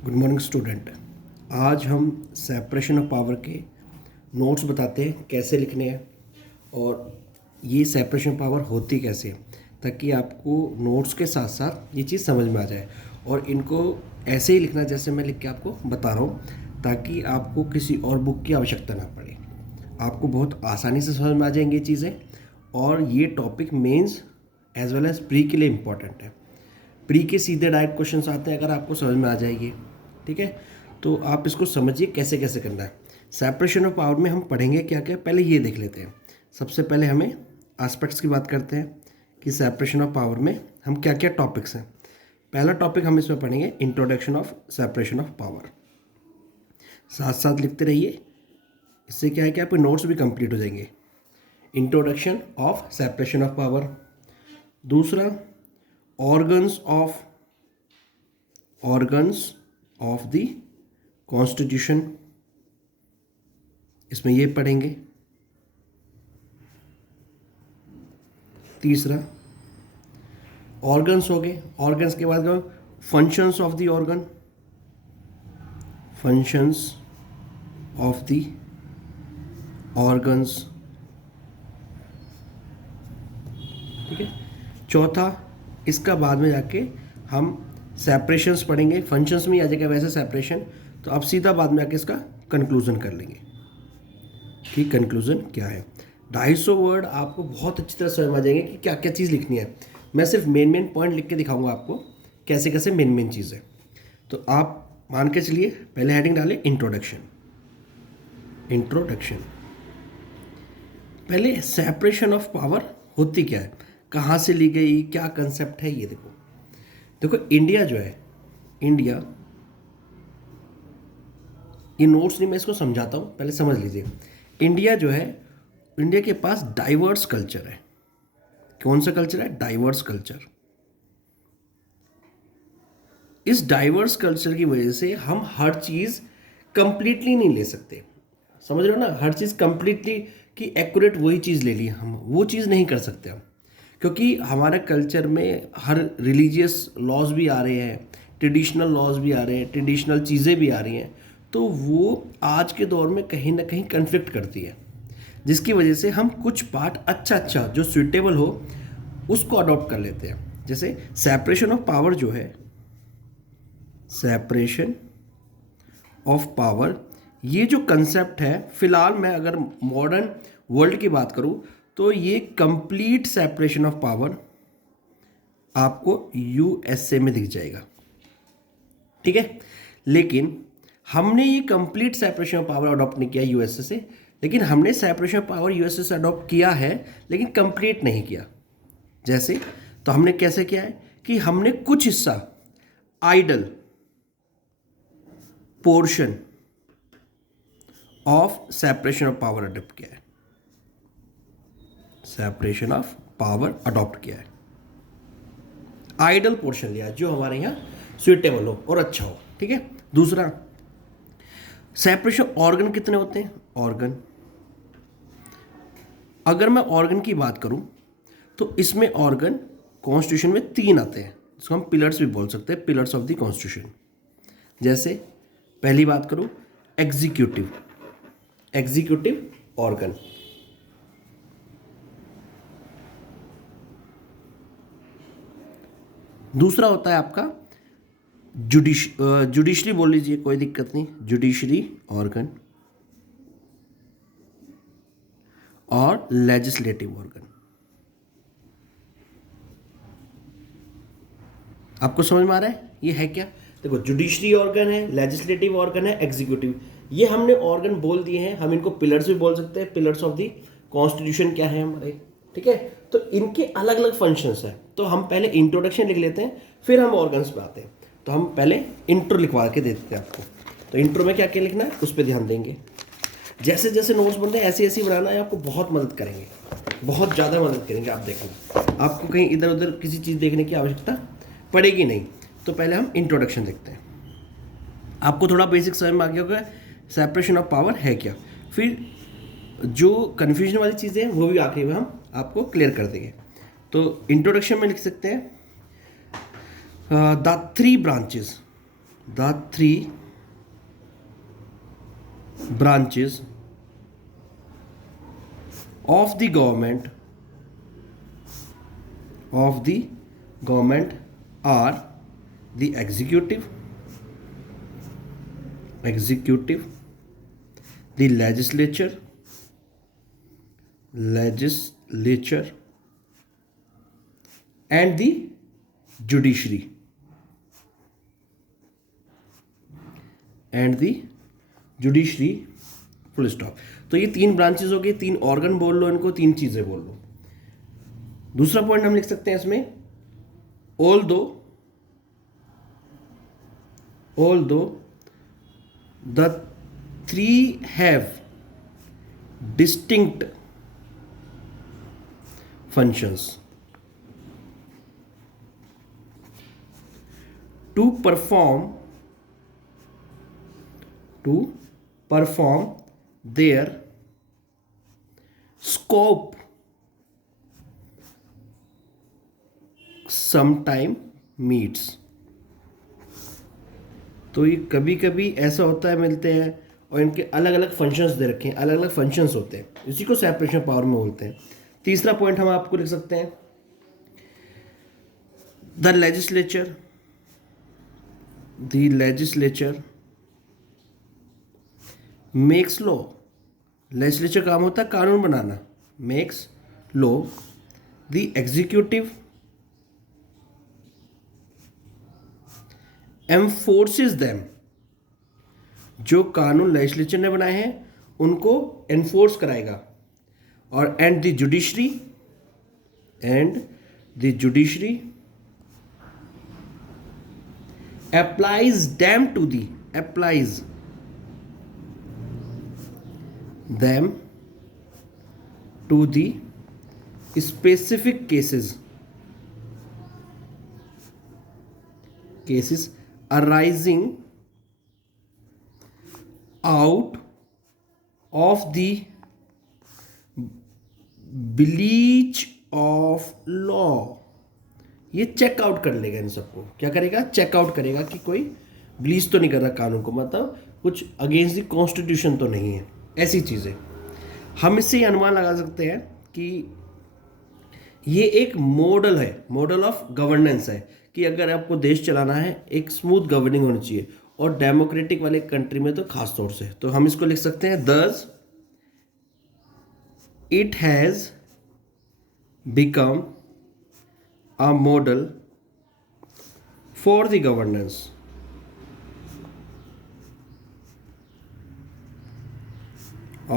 Good morning student. आज हम separation of power के नोट्स बताते हैं कैसे लिखने हैं और ये सेपरेशन ऑफ पावर होती कैसे है, ताकि आपको नोट्स के साथ साथ ये चीज़ समझ में आ जाए। और इनको ऐसे ही लिखना जैसे मैं लिख के आपको बता रहा हूँ, ताकि आपको किसी और बुक की आवश्यकता ना पड़े। आपको बहुत आसानी से समझ में आ जाएंगी ये चीज़ें। और ये topic mains as well as pre के लिए इम्पॉर्टेंट है। प्री के सीधे डायरेक्ट क्वेश्चंस आते हैं, अगर आपको समझ में आ जाएगी, ठीक है। तो आप इसको समझिए कैसे कैसे करना है। सेपरेशन ऑफ पावर में हम पढ़ेंगे क्या क्या, पहले ये देख लेते हैं। सबसे पहले हमें एस्पेक्ट्स की बात करते हैं कि सेपरेशन ऑफ पावर में हम क्या क्या टॉपिक्स हैं। पहला टॉपिक हम इसमें पढ़ेंगे introduction of separation of power. साथ साथ लिखते रहिए, इससे क्या है कि आपके नोट्स भी कंप्लीट हो जाएंगे। Introduction of separation of power. दूसरा, ऑर्गन्स ऑफ द कॉन्स्टिट्यूशन, इसमें ये पढ़ेंगे। तीसरा, ऑर्गन्स हो गए। ऑर्गन्स के बाद functions of the organ, functions of the organs, ठीक है। चौथा, इसका बाद में जाके हम सेपरेशंस पढ़ेंगे। फंक्शंस में आ जाएगा वैसे सेपरेशन, तो आप सीधा बाद में आके इसका कंक्लूजन कर लेंगे कि कंक्लूजन क्या है। 250 वर्ड आपको बहुत अच्छी तरह समझ में आ जाएंगे कि क्या क्या चीज़ लिखनी है। मैं सिर्फ मेन पॉइंट लिख के दिखाऊंगा आपको कैसे कैसे मेन चीज़ है। तो आप मान के चलिए, पहले हेडिंग डालें इंट्रोडक्शन। पहले सेपरेशन ऑफ पावर होती क्या है, कहाँ से ली गई, क्या कंसेप्ट है, ये देखो इंडिया जो है, इंडिया, ये नोट्स नहीं, मैं इसको समझाता हूँ, पहले समझ लीजिए। इंडिया जो है, इंडिया के पास डाइवर्स कल्चर है। कौन सा कल्चर है? Diverse culture. इस डाइवर्स कल्चर की वजह से हम हर चीज़ कंप्लीटली नहीं ले सकते। समझ रहे हो ना? हर चीज़ कंप्लीटली कि एक्यूरेट वही चीज़ ले ली, हम वो चीज़ नहीं कर सकते हम, क्योंकि हमारे कल्चर में हर रिलीजियस लॉज भी आ रहे हैं, ट्रेडिशनल लॉज भी आ रहे हैं, ट्रेडिशनल चीज़ें भी आ रही हैं। तो वो आज के दौर में कहीं ना कहीं कन्फ्लिक्ट करती है, जिसकी वजह से हम कुछ पार्ट अच्छा जो सुइटेबल हो उसको अडॉप्ट कर लेते हैं। जैसे सेपरेशन ऑफ पावर जो है, सेपरेशन ऑफ पावर, ये जो कंसेप्ट है, फिलहाल मैं अगर मॉडर्न वर्ल्ड की बात करूं तो ये कंप्लीट सेपरेशन ऑफ पावर आपको यूएसए में दिख जाएगा, ठीक है। लेकिन हमने ये complete separation of power adopt नहीं किया यूएसए से, लेकिन हमने सेपरेशन ऑफ पावर यूएसए से अडॉप्ट किया है, लेकिन कंप्लीट नहीं किया। जैसे, तो हमने कैसे किया है कि हमने कुछ हिस्सा ideal portion of separation of power adopt किया है, सेपरेशन ऑफ पावर अडॉप्ट किया है, आइडल पोर्शन लिया जो हमारे यहाँ सुइटेबल हो और अच्छा हो, ठीक है। दूसरा, सेपरेशन ऑर्गन कितने होते हैं? ऑर्गन, अगर मैं ऑर्गन की बात करूं तो इसमें ऑर्गन कॉन्स्टिट्यूशन में 3 आते हैं, जिसको हम पिलर्स भी बोल सकते हैं, पिलर्स ऑफ द कॉन्स्टिट्यूशन। जैसे पहली बात करूं, एग्जीक्यूटिव ऑर्गन। दूसरा होता है आपका जुडिशरी बोल लीजिए, कोई दिक्कत नहीं, जुडिशरी ऑर्गन। और लेजिस्लेटिव ऑर्गन। आपको समझ में आ रहा है ये है क्या? देखो, जुडिशरी ऑर्गन है, लेजिस्लेटिव ऑर्गन है, एग्जीक्यूटिव, ये हमने ऑर्गन बोल दिए हैं। हम इनको पिलर्स भी बोल सकते हैं, पिलर्स ऑफ द कॉन्स्टिट्यूशन क्या है हमारे, ठीक है। तो इनके अलग अलग फंक्शंस हैं। तो हम पहले इंट्रोडक्शन लिख लेते हैं, फिर हम ऑर्गन्स पे आते हैं। तो हम पहले इंट्रो लिखवा के देते हैं आपको। तो इंट्रो में क्या क्या लिखना है उस पर ध्यान देंगे। जैसे जैसे नोट्स बनते हैं ऐसे ऐसे बनाना है, आपको बहुत मदद करेंगे, बहुत ज़्यादा मदद करेंगे। आप देखना, आपको कहीं इधर उधर किसी चीज़ देखने की आवश्यकता पड़ेगी नहीं। तो पहले हम इंट्रोडक्शन देखते हैं। आपको थोड़ा बेसिक समझ में आ गया होगा सेपरेशन ऑफ पावर है क्या। फिर जो कन्फ्यूजन वाली चीज़ें हैं वो भी आखिरी में हम आपको क्लियर कर देंगे। तो इंट्रोडक्शन में लिख सकते हैं the 3 branches, the three branches of the government are the executive, the legislature, and the judiciary, full stop. तो ये तीन ब्रांचेस हो गई, तीन ऑर्गन बोल लो इनको, तीन चीजें बोल लो। दूसरा पॉइंट हम लिख सकते हैं इसमें, although the three have distinct functions to perform their scope sometime meets। तो ये कभी कभी ऐसा होता है मिलते हैं, और इनके अलग अलग फंक्शंस दे रखे हैं, अलग अलग फंक्शंस होते हैं, इसी को सेपरेशन पावर में बोलते हैं। तीसरा पॉइंट हम आपको लिख सकते हैं, the legislature makes law. Legislature काम होता है कानून बनाना, makes law. The executive enforces them. जो कानून लेजिस्लेचर ने बनाए हैं उनको एनफोर्स कराएगा। और and the judiciary applies them to the specific cases arising out of the breach of law। ये चेकआउट कर लेगा इन सबको, क्या करेगा, चेकआउट करेगा कि कोई ब्लीच तो नहीं कर रहा कानून को, मतलब कुछ अगेंस्ट द कॉन्स्टिट्यूशन तो नहीं है, ऐसी चीज़ें। हम इससे ये अनुमान लगा सकते हैं कि ये एक मॉडल है, मॉडल ऑफ गवर्नेंस है, कि अगर आपको देश चलाना है एक स्मूथ गवर्निंग होनी चाहिए, और डेमोक्रेटिक वाले कंट्री में तो खास तौर से। तो हम इसको लिख सकते हैं, thus it has become a model for the governance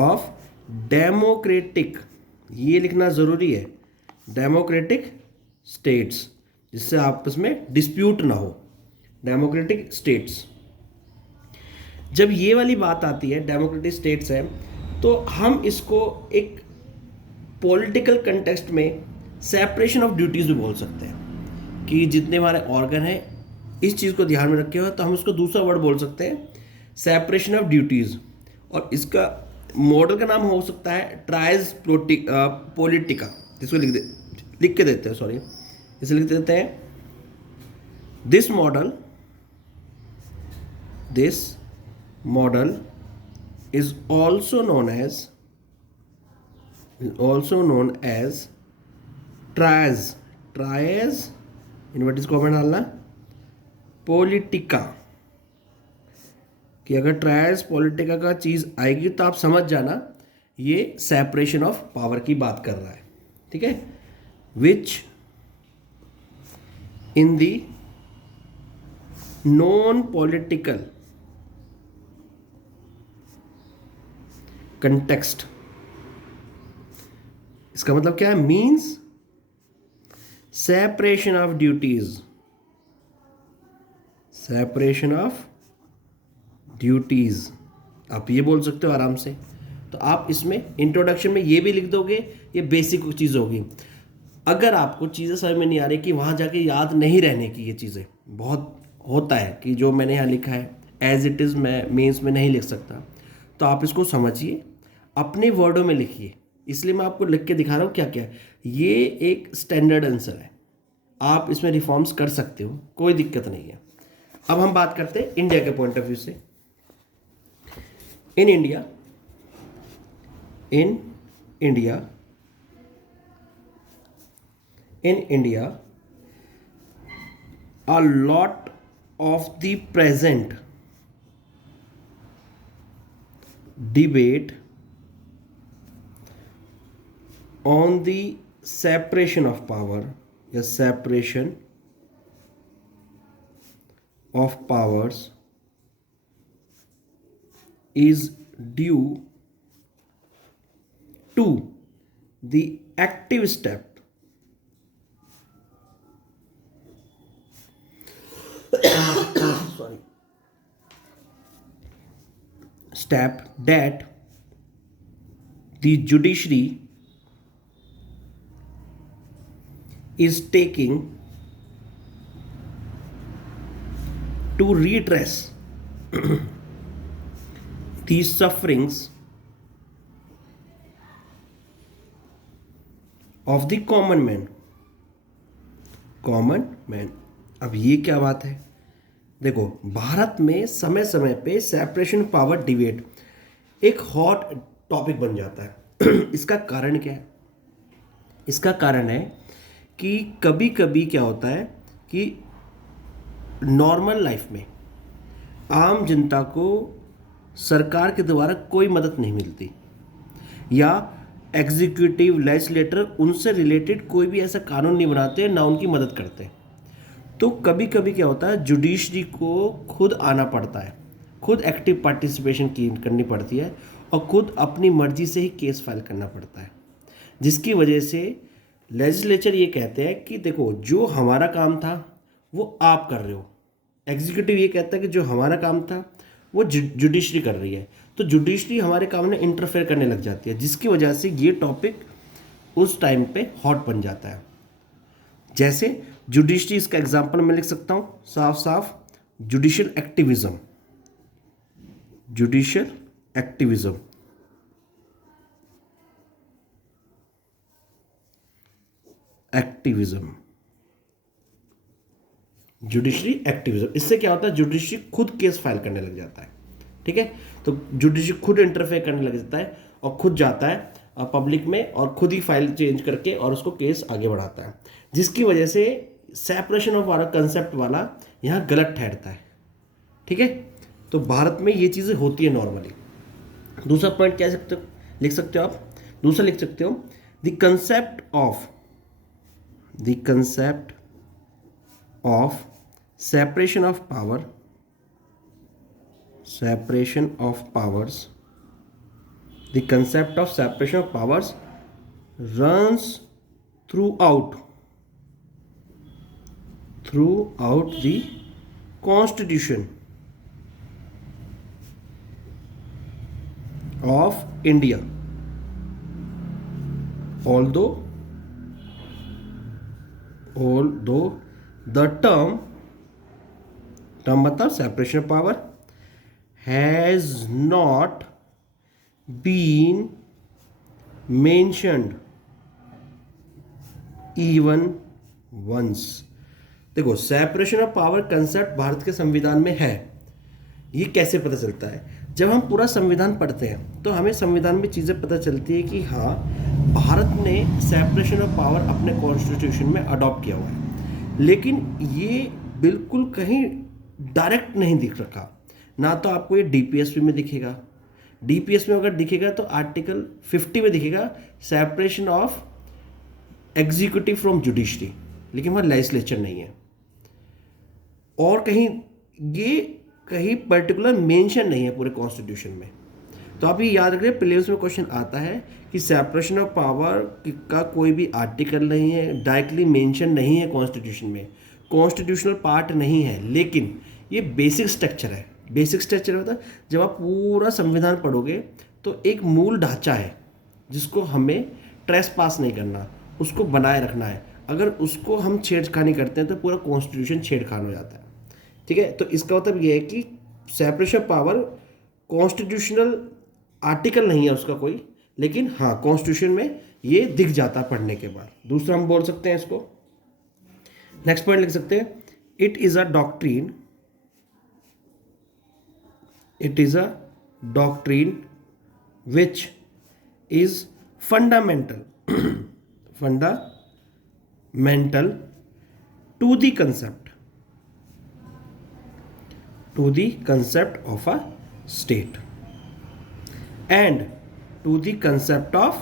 of democratic, ये लिखना ज़रूरी है, डेमोक्रेटिक स्टेट्स, जिससे आपस में डिस्प्यूट ना हो, डेमोक्रेटिक स्टेट्स। जब ये वाली बात आती है डेमोक्रेटिक स्टेट्स है, तो हम इसको एक पॉलिटिकल कंटेक्स्ट में सेपरेशन ऑफ ड्यूटीज़ भी बोल सकते हैं, कि जितने हमारे ऑर्गन हैं इस चीज़ को ध्यान में रखे हो, तो हम उसको दूसरा वर्ड बोल सकते हैं, सेपरेशन ऑफ ड्यूटीज़। और इसका मॉडल का नाम हो सकता है ट्राइज पॉलिटिका, जिसको लिख के देते हैं, सॉरी इसे लिख देते हैं, this model is also known as trias inverted comma डालना, पॉलिटिका। कि अगर ट्रायज पॉलिटिका का चीज़ आएगी तो आप समझ जाना ये सेपरेशन ऑफ पावर की बात कर रहा है, ठीक है। Which in the non political context, इसका मतलब क्या है, मीन्स सेपरेशन ऑफ ड्यूटीज, आप ये बोल सकते हो आराम से। तो आप इसमें इंट्रोडक्शन में ये भी लिख दोगे, ये बेसिक चीज़ होगी। अगर आपको चीज़ें समझ में नहीं आ रही कि वहाँ जाके याद नहीं रहने की, ये चीज़ें बहुत होता है कि जो मैंने यहाँ लिखा है एज इट इज़ मैं मेंस में नहीं लिख सकता, तो आप इसको समझिए, अपने वर्डों में लिखिए। इसलिए मैं आपको लिख के दिखा रहा हूँ क्या क्या। ये एक स्टैंडर्ड आंसर है, आप इसमें रिफॉर्म्स कर सकते हो, कोई दिक्कत नहीं है। अब हम बात करते हैं इंडिया के पॉइंट ऑफ व्यू से। In India in India, a lot of the present debate on the separation of power, separation of powers is due to the active step that the judiciary is taking to redress the sufferings of the common man. अब ये क्या बात है? देखो, भारत में समय समय पे सेपरेशन पावर डिबेट एक हॉट टॉपिक बन जाता है। इसका कारण क्या है? इसका कारण है कि कभी कभी क्या होता है कि नॉर्मल लाइफ में आम जनता को सरकार के द्वारा कोई मदद नहीं मिलती, या एग्जीक्यूटिव लेजिस्लेटर उनसे रिलेटेड कोई भी ऐसा कानून नहीं बनाते, ना उनकी मदद करते। तो कभी कभी क्या होता है, जुडिशरी को खुद आना पड़ता है, खुद एक्टिव पार्टिसिपेशन करनी पड़ती है, और खुद अपनी मर्जी से ही केस फाइल करना पड़ता है, जिसकी वजह से लेजिस्लेचर ये कहते हैं कि देखो, जो हमारा काम था वो आप कर रहे हो। एग्जीक्यूटिव ये कहता है कि जो हमारा काम था वो जुडिशरी कर रही है। तो जुडिशरी हमारे काम में इंटरफेयर करने लग जाती है, जिसकी वजह से ये टॉपिक उस टाइम पे हॉट बन जाता है। जैसे जुडिशरी, इसका एग्जांपल मैं लिख सकता हूँ साफ साफ, judicial activism. Judicial activism judiciary activism, इससे क्या होता है, जुडिशरी खुद केस फाइल करने लग जाता है। ठीक है, तो जुडिशरी खुद इंटरफेयर करने लग जाता है और खुद जाता है पब्लिक में और खुद ही फाइल चेंज करके और उसको केस आगे बढ़ाता है, जिसकी वजह से सेपरेशन ऑफ पावर कंसेप्ट वाला यहाँ गलत ठहरता है। ठीक है, तो भारत में ये चीज़ें होती है नॉर्मली। दूसरा पॉइंट क्या लिख सकते हो आप? दूसरा लिख सकते हो, the concept of separation of powers, the concept of separation of powers runs throughout the Constitution of India, although the term मतलब separation of power has not been mentioned even once. देखो, separation of power concept Bharat के संविधान में है। ये कैसे पता चलता है? जब हम पूरा संविधान पढ़ते हैं तो हमें संविधान में चीज़ें पता चलती है कि हाँ, भारत ने सेपरेशन ऑफ पावर अपने कॉन्स्टिट्यूशन में अडॉप्ट किया हुआ है, लेकिन ये बिल्कुल कहीं डायरेक्ट नहीं दिख रखा। ना तो आपको ये डीपीएसपी में दिखेगा, डीपीएस में अगर दिखेगा तो आर्टिकल 50 में दिखेगा separation of executive from judiciary, लेकिन वहाँ लेजिस्लेचर नहीं है, और कहीं पर्टिकुलर मेंशन नहीं है पूरे कॉन्स्टिट्यूशन में। तो आप ये याद रखिए, प्रीलिम्स में क्वेश्चन आता है कि सेपरेशन ऑफ पावर का कोई भी आर्टिकल नहीं है, डायरेक्टली मेंशन नहीं है कॉन्स्टिट्यूशन में, कॉन्स्टिट्यूशनल पार्ट नहीं है, लेकिन ये बेसिक स्ट्रक्चर है। बेसिक स्ट्रक्चर होता है, जब आप पूरा संविधान पढ़ोगे तो एक मूल ढांचा है जिसको हमें ट्रेसपास नहीं करना, उसको बनाए रखना है। अगर उसको हम छेड़खानी करते हैं तो पूरा कॉन्स्टिट्यूशन छेड़खान हो जाता है। ठीक है, तो इसका मतलब ये है कि separation of power constitutional article नहीं है उसका कोई, लेकिन हाँ, कॉन्स्टिट्यूशन में ये दिख जाता पढ़ने के बाद। दूसरा हम बोल सकते हैं इसको, नेक्स्ट पॉइंट लिख सकते हैं, it is a doctrine It is a doctrine which is fundamental fundamental to the concept of a state and to the concept of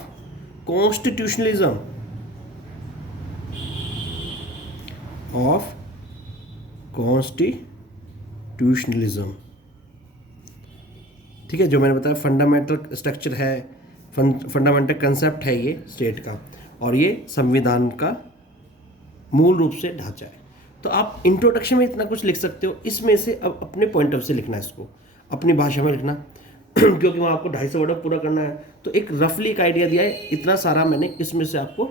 constitutionalism ठीक है, जो मैंने बताया फंडामेंटल स्ट्रक्चर है, फंडामेंटल कंसेप्ट है ये स्टेट का, और ये संविधान का मूल रूप से ढांचा है। तो आप इंट्रोडक्शन में इतना कुछ लिख सकते हो, इसमें से अब अपने पॉइंट ऑफ से लिखना है, इसको अपनी भाषा में लिखना क्योंकि वहाँ आपको 250 वर्ड पूरा करना है। तो एक रफली एक आइडिया दिया है, इतना सारा मैंने, इसमें से आपको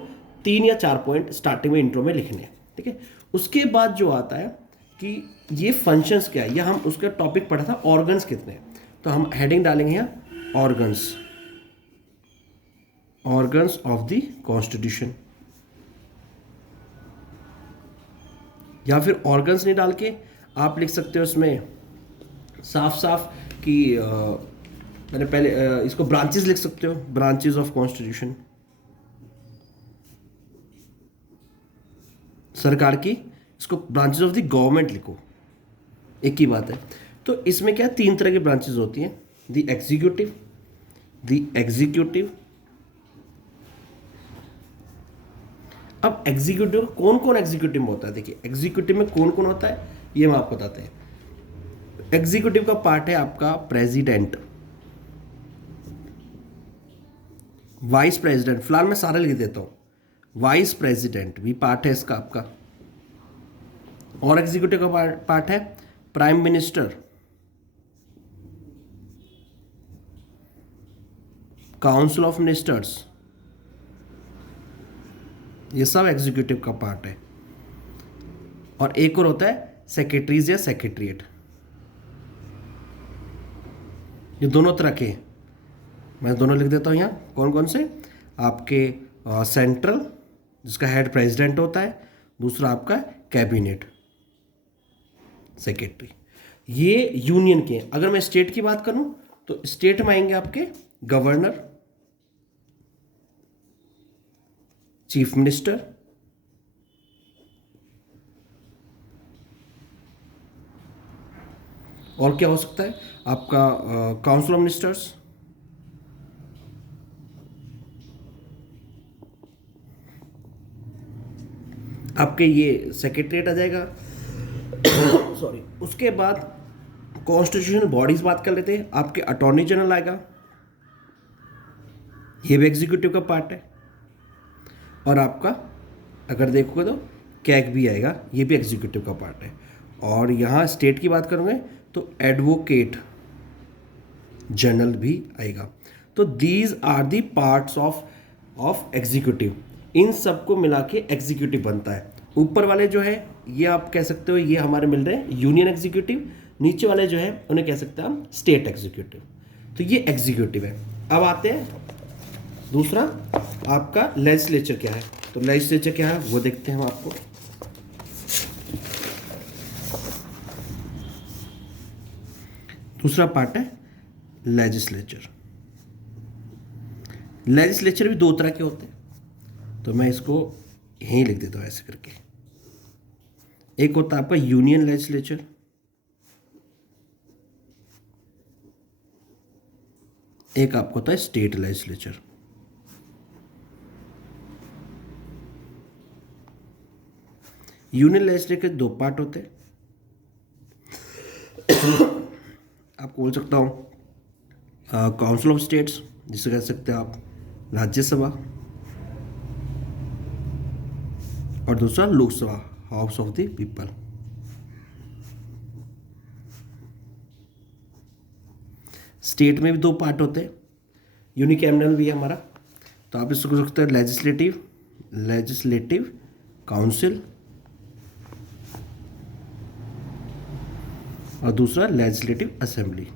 3 या 4 पॉइंट स्टार्टिंग में इंट्रो में लिखने हैं, ठीक है। उसके बाद जो आता है कि ये फंक्शंस क्या है, या हम उसका टॉपिक पढ़ा था ऑर्गन्स कितने हैं, तो हम हेडिंग डालेंगे यहाँ ऑर्गन्स ऑफ द कॉन्स्टिट्यूशन, या फिर ऑर्गन्स नहीं डाल के आप लिख सकते हो उसमें साफ साफ कि मैंने पहले इसको ब्रांचेस लिख सकते हो, ब्रांचेस ऑफ कॉन्स्टिट्यूशन सरकार की, इसको ब्रांचेस ऑफ द गवर्नमेंट लिखो, एक ही बात है। तो इसमें क्या 3 तरह की ब्रांचेस होती हैं, द एग्जीक्यूटिव। अब एग्जीक्यूटिव कौन कौन एग्जीक्यूटिव में होता है, देखिए एग्जीक्यूटिव में कौन कौन होता है ये मैं आपको बताते हैं। एग्जीक्यूटिव का पार्ट है आपका प्रेसिडेंट, वाइस प्रेसिडेंट, फिलहाल मैं सारा लिख देता हूं, वाइस प्रेसिडेंट भी पार्ट है इसका आपका। और एग्जीक्यूटिव का पार्ट है prime minister, council of ministers, ये सब एग्जीक्यूटिव का पार्ट है। और एक और होता है सेक्रेटरीज या सेक्रेटरीट, ये दोनों तरह के, मैं दोनों लिख देता हूं यहाँ कौन कौन से, आपके सेंट्रल जिसका हेड प्रेसिडेंट होता है, दूसरा आपका कैबिनेट सेक्रेटरी, ये यूनियन के। अगर मैं स्टेट की बात करूं तो स्टेट में आएंगे आपके गवर्नर, चीफ मिनिस्टर, और क्या हो सकता है आपका काउंसिल ऑफ मिनिस्टर्स, आपके ये सेक्रेटरीट आ जाएगा सॉरी। उसके बाद कॉन्स्टिट्यूशनल बॉडीज बात कर लेते हैं, आपके अटॉर्नी जनरल आएगा, ये भी एग्जीक्यूटिव का पार्ट है। और आपका अगर देखोगे तो कैग भी आएगा, ये भी एग्जीक्यूटिव का पार्ट है। और यहाँ स्टेट की बात करूँगे तो एडवोकेट जनरल भी आएगा। तो these are the parts of executive, इन सबको मिला के एग्जीक्यूटिव बनता है। ऊपर वाले जो है ये आप कह सकते हो ये हमारे मिल रहे हैं यूनियन एग्जीक्यूटिव, नीचे वाले जो है उन्हें कह सकते हैं हम स्टेट एग्जीक्यूटिव। तो ये एग्जीक्यूटिव है। अब आते हैं दूसरा, आपका लेजिस्लेचर क्या है। तो लेजिस्लेचर क्या है वो देखते हैं हम आपको। दूसरा पार्ट है लेजिस्लेचर। लेजिस्लेचर भी 2 तरह के होते हैं, तो मैं इसको यहीं लिख देता हूं ऐसे करके। एक होता है आपका यूनियन लेजिस्लेचर, एक आपको होता है स्टेट लेजिस्लेचर। यूनियन लेजिस्लेचर के 2 पार्ट होते हैं, आपको बोल सकता हूँ काउंसिल ऑफ स्टेट्स, जिसे कह सकते हैं आप राज्यसभा, और दूसरा Lok Sabha, house of the people. State में भी 2 पार्ट होते हैं, यूनिकैमरल भी है हमारा, तो आप इसको कह सकते हैं लेजिस्लेटिव काउंसिल, और दूसरा लेजिस्लेटिव असेंबली।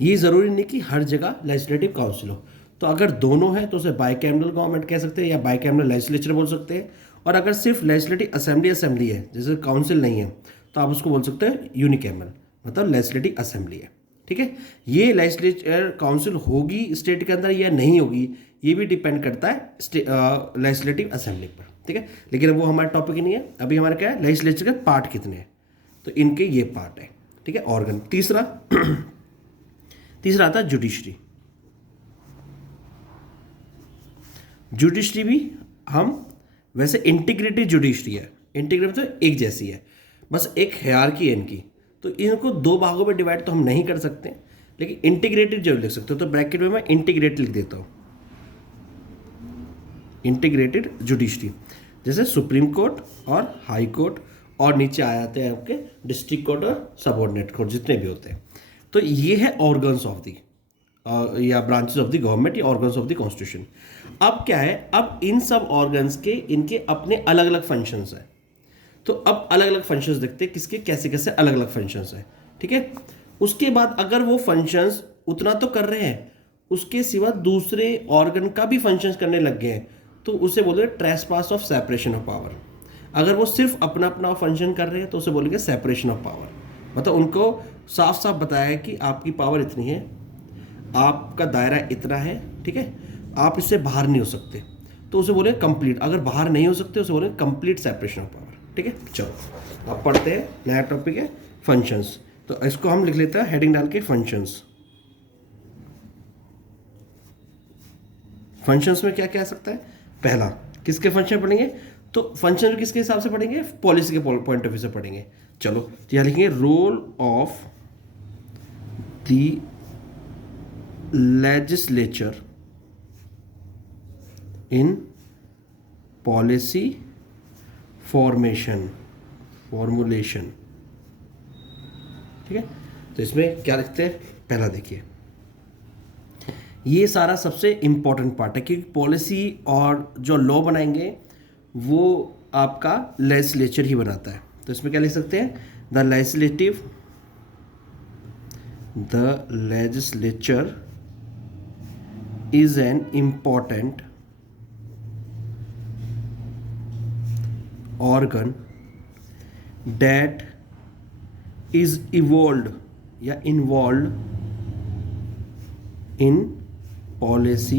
ये ज़रूरी नहीं कि हर जगह लेजिस्लेटिव काउंसिल हो, तो अगर दोनों है तो उसे बाइकैमरल गवर्नमेंट कह सकते हैं या बाइकैमरल लेजिस्लेचर बोल सकते हैं। और अगर सिर्फ लेजिस्लेटिव असेंबली है, जैसे काउंसिल नहीं है, तो आप उसको बोल सकते हैं यूनिकैमल, मतलब लेजिस्लेटिव असेंबली है। ठीक है, ये लेजिस्लेचर काउंसिल होगी स्टेट के अंदर या नहीं होगी, ये भी डिपेंड करता है लेजिस्लेटिव असेंबली पर। ठीक है, लेकिन वो हमारा टॉपिक ही नहीं है। अभी हमारा क्या है, लेजिस्लेचर के पार्ट कितने हैं, तो इनके ये पार्ट है। ठीक है, ऑर्गन। तीसरा तीसरा आता है जुडिशरी। जुडिशरी भी हम वैसे इंटीग्रेटेड जुडिशरी है, इंटीग्रेटेड तो एक जैसी है, बस एक हायरार्की है इनकी, तो इनको दो भागों में डिवाइड तो हम नहीं कर सकते, लेकिन इंटीग्रेटेड जरूर लिख सकते हो। तो ब्रैकेट में मैं इंटीग्रेटेड लिख देता हूँ, इंटीग्रेटेड जुडिशरी, जैसे सुप्रीम कोर्ट और हाई कोर्ट, और नीचे आ जाते हैं आपके डिस्ट्रिक्ट कोर्ट और सबऑर्डिनेट कोर्ट जितने भी होते हैं। तो ये है ऑर्गन्स ऑफ दी या ब्रांचेस ऑफ द गवर्नमेंट या ऑर्गन्स ऑफ द कॉन्स्टिट्यूशन। अब क्या है, अब इन सब ऑर्गन्स के इनके अपने अलग अलग फंक्शंस हैं। तो अब अलग अलग फंक्शंस देखते हैं किसके कैसे कैसे अलग अलग फंक्शंस हैं। ठीक है, उसके बाद अगर वो फंक्शंस उतना तो कर रहे हैं, उसके सिवा दूसरे ऑर्गन का भी फंक्शंस करने लग गए हैं, तो उसे बोलेंगे trespass of separation of power. अगर वो सिर्फ अपना अपना फंक्शन कर रहे हैं तो उसे बोलेंगे सेपरेशन ऑफ पावर, मतलब उनको साफ साफ बताया है कि आपकी पावर इतनी है, आपका दायरा इतना है, ठीक है, आप इससे बाहर नहीं हो सकते, तो उसे बोलेंगे कंप्लीट। अगर बाहर नहीं हो सकते उसे बोलेंगे कंप्लीट सेपरेशन ऑफ पावर। ठीक है, चलो अब पढ़ते हैं, नया टॉपिक है फंक्शंस। तो इसको हम लिख लेते हैं हेडिंग डाल के फंक्शंस। फंक्शंस में क्या क्या आ सकता है, पहला किसके फंक्शन पढ़ेंगे, तो फंक्शन किसके हिसाब से पढ़ेंगे, पॉलिसी के पॉइंट ऑफ व्यू से पढ़ेंगे। चलो तो यहाँ लिखेंगे role of the legislature in policy formulation. ठीक है, तो इसमें क्या लिखते हैं, पहला देखिए, ये सारा सबसे इंपॉर्टेंट पार्ट है, क्योंकि पॉलिसी और जो लॉ बनाएंगे वो आपका लेजिस्लेचर ही बनाता है। तो इसमें क्या लिख सकते हैं, the legislature is an important organ that is involved in policy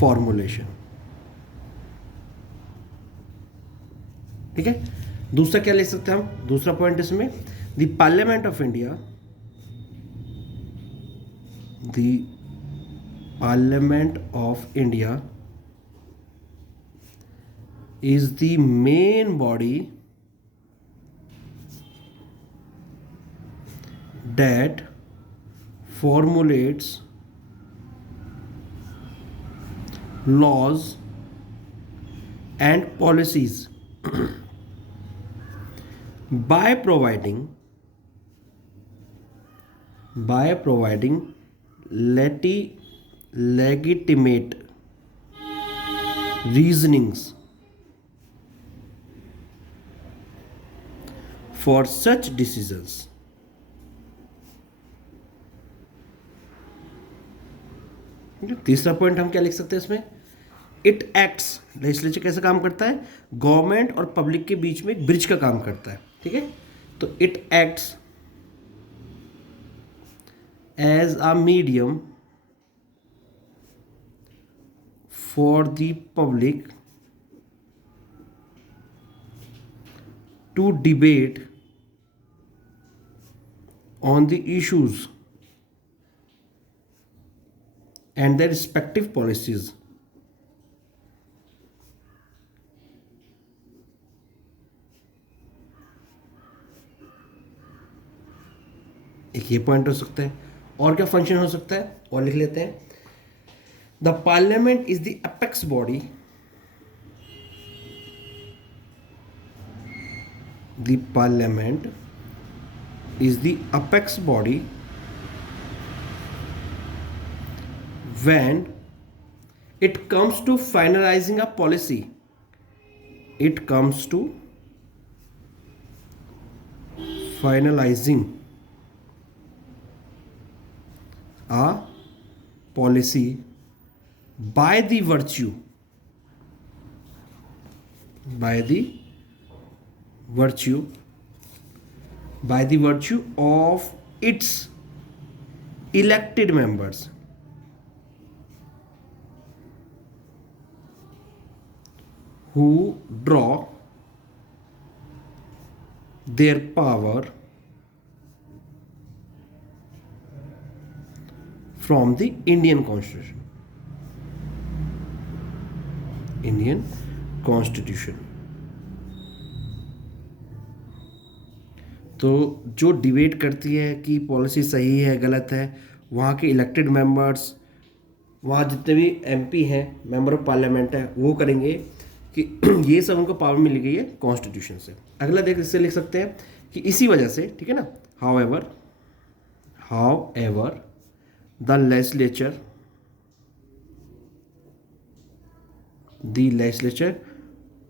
formulation। ठीक है, दूसरा क्या ले सकते हैं हम, दूसरा पॉइंट इसमें, the parliament of India, the parliament of India is the main body that formulates laws and policies by providing legitimate reasonings for such decisions। तीसरा पॉइंट हम क्या लिख सकते हैं इसमें, इट एक्ट्स, लेजिस्लेचर कैसे काम करता है, गवर्नमेंट और पब्लिक के बीच में एक ब्रिज का काम करता है। ठीक है, तो it acts as a medium for the public to debate on the issues and their respective policies। एक ये पॉइंट हो सकता है, और क्या फंक्शन हो सकता है, और लिख लेते हैं, the parliament is the apex body, the parliament is the apex body when it comes to finalizing a policy, it comes to finalizing a policy by the virtue by the virtue of its elected members who draw their power from the Indian Constitution. तो जो debate करती है कि policy सही है गलत है, वहाँ के इलेक्टेड मेंबर्स, वहाँ जितने भी एमपी हैं, मेंबर ऑफ पार्लियामेंट है, वो करेंगे कि ये सब उनको पावर मिल गई है कॉन्स्टिट्यूशन से। अगला देख इससे लिख सकते हैं कि इसी वजह से, ठीक है ना, how ever the legislature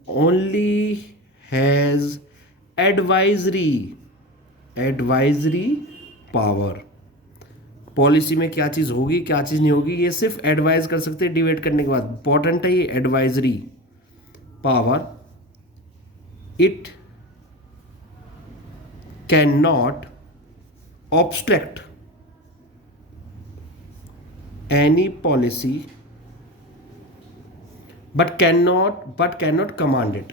only has advisory power. Policy में क्या चीज़ होगी क्या चीज़ नहीं होगी ये सिर्फ एडवाइज कर सकते हैं डिबेट करने के बाद। इंपॉर्टेंट है ये advisory power. It can not obstruct any policy but cannot command it।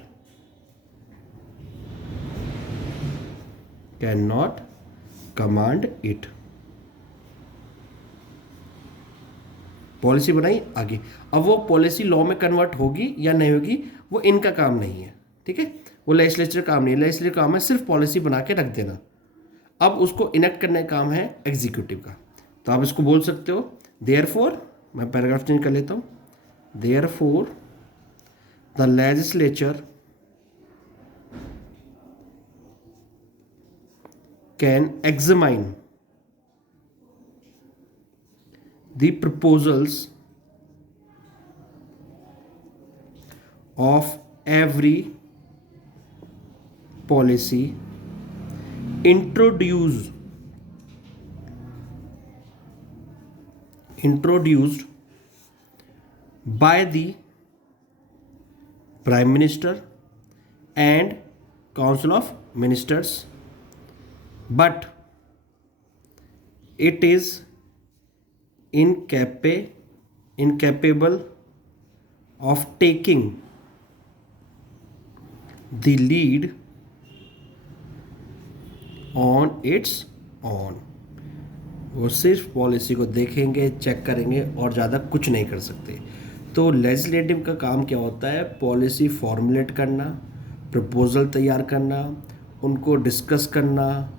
cannot command it। Policy बनाई आगे, अब वो पॉलिसी लॉ में कन्वर्ट होगी या नहीं होगी वो इनका काम नहीं है, ठीक है, वो लेजिस्लेचर काम नहीं है। लेजिस्लेचर काम है सिर्फ पॉलिसी बना के रख देना। अब उसको इनेक्ट करने का काम है एग्जीक्यूटिव का। तो आप इसको बोल सकते हो देयरफॉर, मैं पैराग्राफ चेंज कर लेता हूँ, therefore the legislature can examine the proposals of every policy introduced by the Prime Minister and Council of Ministers, but it is incapable of taking the lead on its own। वो सिर्फ policy को देखेंगे, check करेंगे और ज़्यादा कुछ नहीं कर सकते। तो लेजिस्लेटिव का काम क्या होता है? पॉलिसी फॉर्मुलेट करना, प्रपोजल तैयार करना, उनको डिस्कस करना,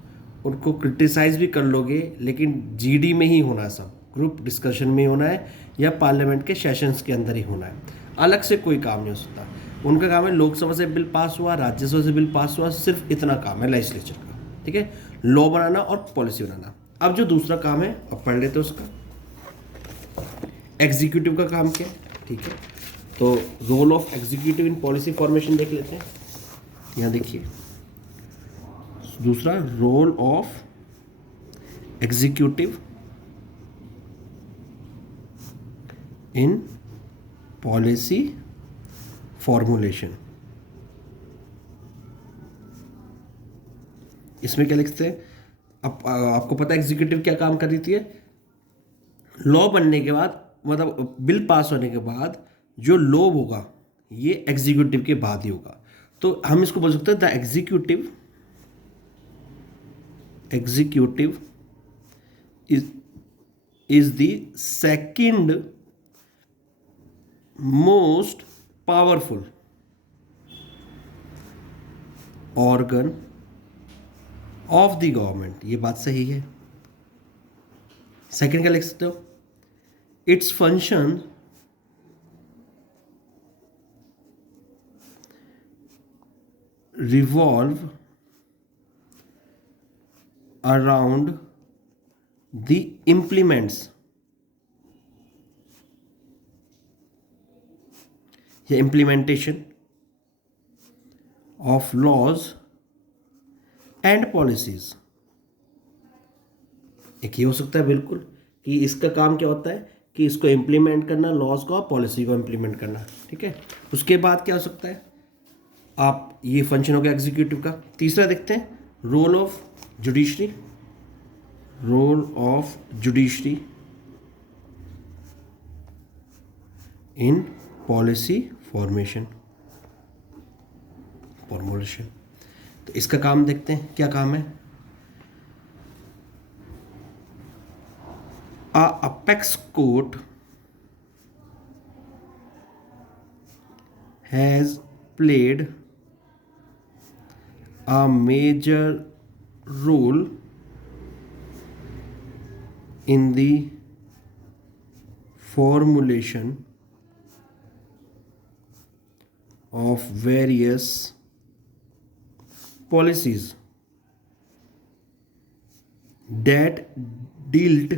उनको क्रिटिसाइज़ भी कर लोगे लेकिन जीडी में ही होना है, सब ग्रुप डिस्कशन में ही होना है या पार्लियामेंट के सेशंस के अंदर ही होना है, अलग से कोई काम नहीं हो सकता। उनका काम है लोकसभा से बिल पास हुआ, राज्यसभा से बिल पास हुआ, सिर्फ इतना काम है लेजिस्लेचर का, ठीक है, लॉ बनाना और पॉलिसी बनाना। अब जो दूसरा काम है अब पढ़ लेते हैं उसका, एग्जीक्यूटिव का काम क्या है, ठीक है। तो role of executive in policy formation देख लेते हैं। यहाँ देखिए दूसरा, role of executive in policy formulation. इसमें क्या लिखते हैं? अब आपको पता है एग्जीक्यूटिव क्या काम कर रही थी? लॉ बनने के बाद, मतलब बिल पास होने के बाद जो लॉ होगा ये एग्जीक्यूटिव के बाद ही होगा। तो हम इसको बोल सकते हैं the executive is the second most powerful organ of the government. ये बात सही है। सेकंड क्या लिख सकते हो? Its function revolve around the implements, या implementation of laws and policies। एक ये हो सकता है बिल्कुल कि इसका काम क्या होता है कि इसको इम्प्लीमेंट करना, लॉज को, पॉलिसी को इम्प्लीमेंट करना, ठीक है। उसके बाद क्या हो सकता है? आप ये फंक्शन हो गया एग्जीक्यूटिव का। तीसरा देखते हैं role of judiciary. Role of judiciary in policy formation. तो इसका काम देखते हैं, क्या काम है। A apex court has played a major role in the formulation of various policies that dealt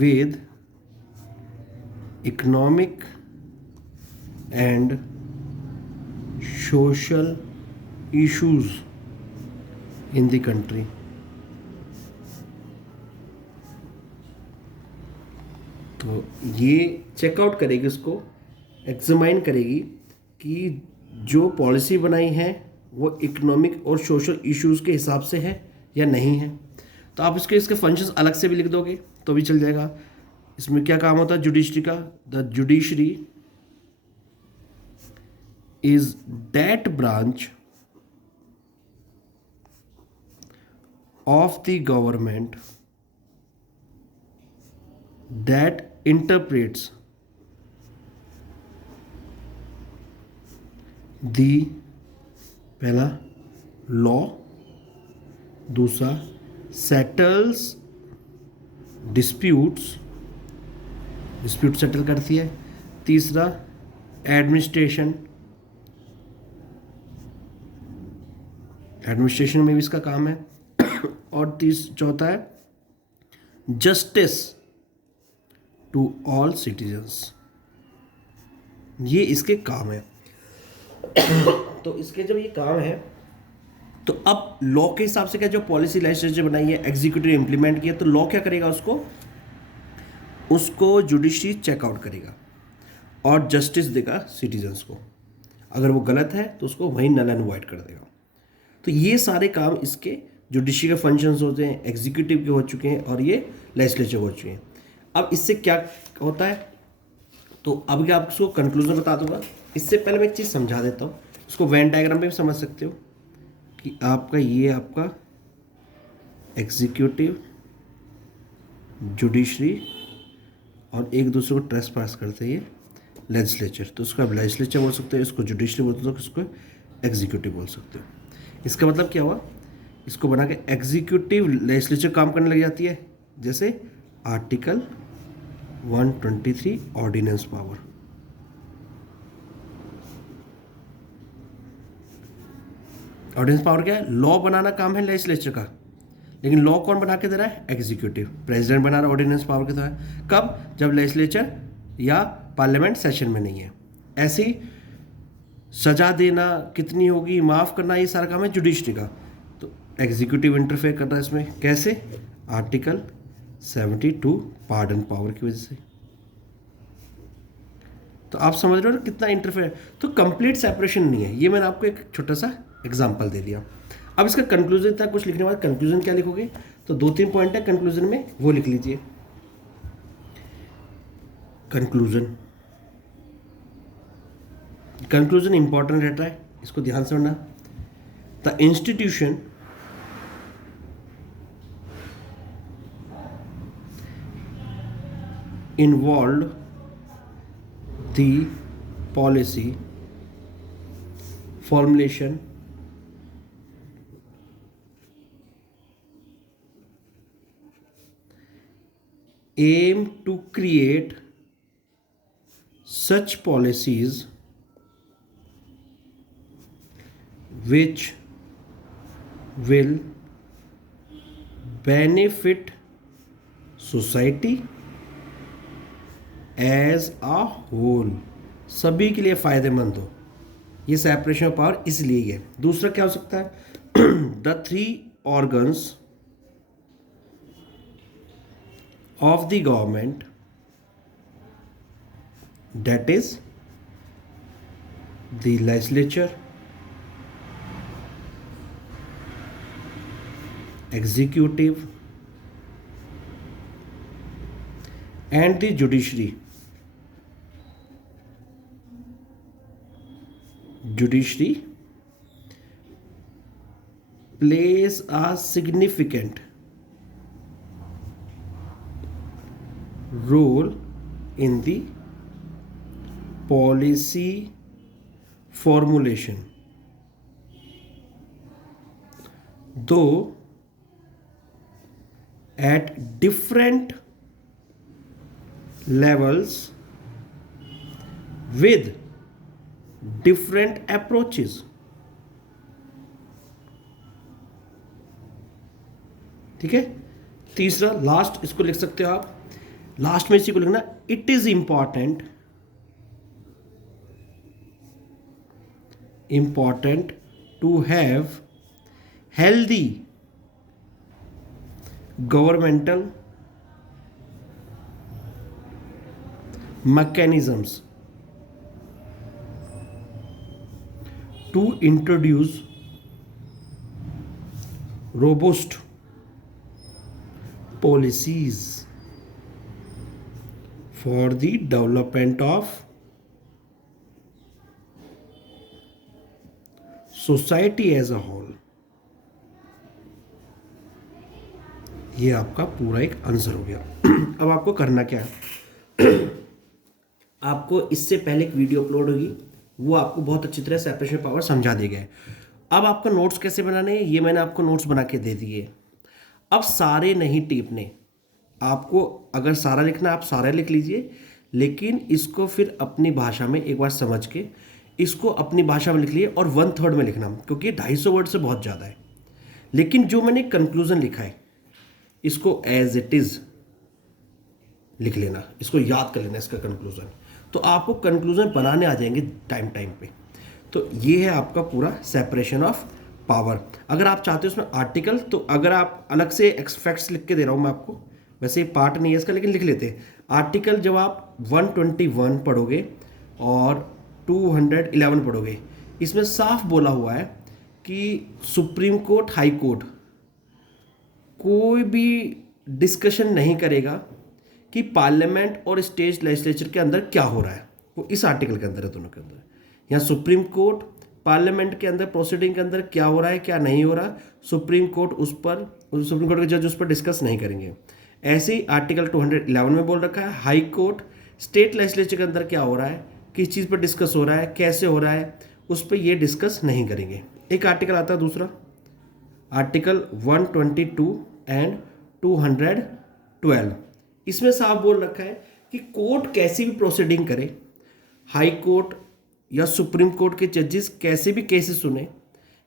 with economic and social issues in the country। तो ये चेकआउट करेगी, उसको एग्जामाइन करेगी कि जो पॉलिसी बनाई है वो इकोनॉमिक और सोशल इश्यूज़ के हिसाब से है या नहीं है। तो आप इसके फंक्शंस अलग से भी लिख दोगे तो भी चल जाएगा। इसमें क्या काम होता है जुडिशरी का। The judiciary is that branch of the government that interprets the, पहला लॉ, दूसरा सेटल्स डिस्प्यूट सेटल करती है, तीसरा एडमिनिस्ट्रेशन में भी इसका काम है, और चौथा है जस्टिस टू ऑल सिटीजन्स। ये इसके काम है। तो इसके जब ये काम है तो अब लॉ के हिसाब से क्या, जो पॉलिसी लेजिस्लेचर बनाई है, एग्जीक्यूटिव इंप्लीमेंट किया, तो लॉ क्या करेगा, उसको जुडिशरी चेकआउट करेगा और जस्टिस देगा सिटीजन्स को। अगर वो गलत है तो उसको वहीं नल एंड वॉइड कर देगा। तो ये सारे काम इसके जुडिशरी के फंक्शंस होते हैं, एग्जीक्यूटिव के हो चुके हैं और ये लेजिस्लेचर हो चुके हैं। अब इससे क्या होता है, तो अब क्या आपको कंक्लूजन बता दूंगा। इससे पहले मैं एक चीज़ समझा देता हूँ, इसको वेन डायग्राम पे भी समझ सकते हो कि आपका एग्जीक्यूटिव, जुडिशरी और एक दूसरे को ट्रेस पास करते हैं ये लेजिस्लेचर। तो उसको आप लेजिस्लेचर बोल सकते हो, इसको जुडिशरी बोल सकते हो, इसको एग्जीक्यूटिव बोल सकते हो। इसका मतलब क्या हुआ, इसको बना के एग्जीक्यूटिव लेजिस्लेचर काम करने लग जाती है, जैसे article 123 ordinance power. Ordinance power क्या है, लॉ बनाना काम है लेजिस्लेचर का, लेकिन लॉ कौन बना के दे रहा है, एग्जीक्यूटिव। प्रेसिडेंट बना रहा है ऑर्डिनेंस पावर के द्वारा, कब, जब लेजिस्लेचर या पार्लियामेंट सेशन में नहीं है। ऐसे ही सजा देना कितनी होगी, माफ़ करना, ये सारा काम है जुडिशरी का। तो एग्जीक्यूटिव इंटरफेयर कर रहा है इसमें, कैसे, आर्टिकल 72 पार्डन पावर की वजह से। तो आप समझ रहे हो कितना इंटरफेयर। तो कंप्लीट सेपरेशन नहीं है, ये मैंने आपको एक छोटा सा एग्जांपल दे दिया। अब इसका कंक्लूजन था, कुछ लिखने के बाद कंक्लूजन क्या लिखोगे, तो 2-3 पॉइंट है कंक्लूजन में, वो लिख लीजिए। कंक्लूजन इंपॉर्टेंट रहता है, इसको ध्यान से पढ़ना। The institution involved the policy formulation aim to create such policies which will benefit society as a whole, सभी के लिए फ़ायदेमंद हो। ये सेपरेशन ऑफ पावर इसलिए है। दूसरा क्या हो सकता है, the 3 organs of the government, that is the legislature, executive, and the judiciary. Judiciary plays a significant role in the policy formulation, though at different levels with different approaches. ठीक है। तीसरा लास्ट इसको लिख सकते हो आप, लास्ट में इसी को लिखना, it is important to have healthy governmental mechanisms to introduce robust policies for the development of society as a whole. ये आपका पूरा एक आंसर हो गया। अब आपको करना क्या है, आपको इससे पहले एक वीडियो अपलोड होगी, वो आपको बहुत अच्छी तरह सेपरेशन पावर समझा दिए गए। अब आपका नोट्स कैसे बनाने हैं, ये मैंने आपको नोट्स बना के दे दिए। अब सारे नहीं टीपने, आपको अगर सारा लिखना आप सारा लिख लीजिए, लेकिन इसको फिर अपनी भाषा में एक बार समझ के इसको अपनी भाषा में लिख लिए और 1/3 में लिखना, क्योंकि 250 वर्ड से बहुत ज़्यादा है। लेकिन जो मैंने कंक्लूजन लिखा है इसको एज इट इज़ लिख लेना, इसको याद कर लेना इसका कंक्लूजन, तो आपको कंक्लूजन बनाने आ जाएंगे टाइम पे। तो ये है आपका पूरा सेपरेशन ऑफ पावर। अगर आप चाहते हो उसमें आर्टिकल, तो अगर आप अलग से फैक्ट्स लिख के दे रहा हूँ मैं आपको, वैसे पार्ट नहीं है इसका लेकिन लिख लेते हैं। आर्टिकल जब आप 121 पढ़ोगे और 211 पढ़ोगे, इसमें साफ बोला हुआ है कि सुप्रीम कोर्ट, हाई कोर्ट कोई भी डिस्कशन नहीं करेगा कि पार्लियामेंट और स्टेट लेजिस्लेचर के अंदर क्या हो रहा है, वो इस आर्टिकल के अंदर है, दोनों के अंदर। यहाँ सुप्रीम कोर्ट पार्लियामेंट के अंदर प्रोसीडिंग के अंदर क्या हो रहा है क्या नहीं हो रहा, सुप्रीम कोर्ट सुप्रीम कोर्ट के जज उस पर डिस्कस नहीं करेंगे। ऐसे ही आर्टिकल 211 में बोल रखा है हाई कोर्ट स्टेट लेजिस्लेचर के अंदर क्या हो रहा है, किस चीज़ पर डिस्कस हो रहा है, कैसे हो रहा है, उस पर ये डिस्कस नहीं करेंगे। एक आर्टिकल आता है दूसरा, आर्टिकल 122 एंड 212, इसमें साफ बोल रखा है कि कोर्ट कैसी भी प्रोसीडिंग करे, हाई कोर्ट या सुप्रीम कोर्ट के जजेस कैसे भी केसेस सुने,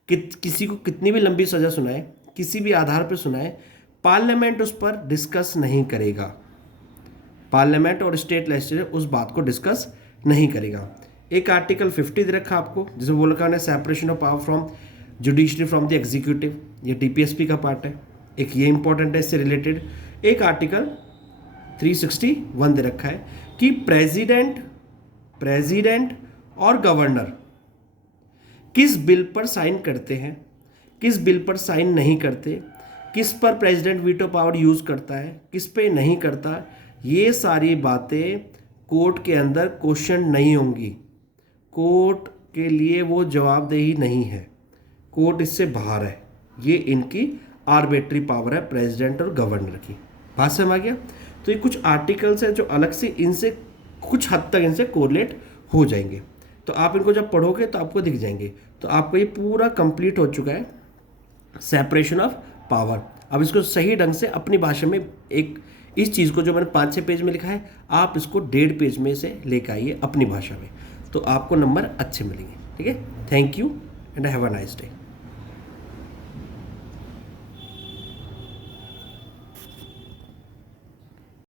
किसी को कितनी भी लंबी सज़ा सुनाए, किसी भी आधार पर सुनाए, पार्लियामेंट उस पर डिस्कस नहीं करेगा। पार्लियामेंट और स्टेट लेजिस्लेचर उस बात को डिस्कस नहीं करेगा। एक आर्टिकल 50 दे रखा आपको, जिसमें बोल रखा है separation of power from judiciary from the executive, ये टीपीएसपी का पार्ट है, एक ये इंपॉर्टेंट है इससे रिलेटेड। एक आर्टिकल 361 दे रखा है कि प्रेसिडेंट और गवर्नर किस बिल पर साइन करते हैं, किस बिल पर साइन नहीं करते, किस पर प्रेसिडेंट वीटो पावर यूज़ करता है, किस पे नहीं करता, ये सारी बातें कोर्ट के अंदर क्वेश्चन नहीं होंगी, कोर्ट के लिए वो जवाबदेही नहीं है, कोर्ट इससे बाहर है। ये इनकी आर्बिट्री पावर है प्रेसिडेंट और गवर्नर की। बात समझ आ गया? तो ये कुछ आर्टिकल्स हैं जो अलग से इनसे कुछ हद तक इनसे कोरिलेट हो जाएंगे, तो आप इनको जब पढ़ोगे तो आपको दिख जाएंगे। तो आपको ये पूरा कंप्लीट हो चुका है सेपरेशन ऑफ पावर। अब इसको सही ढंग से अपनी भाषा में एक इस चीज़ को जो मैंने 5-6 पेज में लिखा है, आप इसको 1.5 पेज में से लेकर आइए अपनी भाषा में, तो आपको नंबर अच्छे मिलेंगे। ठीक है, thank you and have a nice day.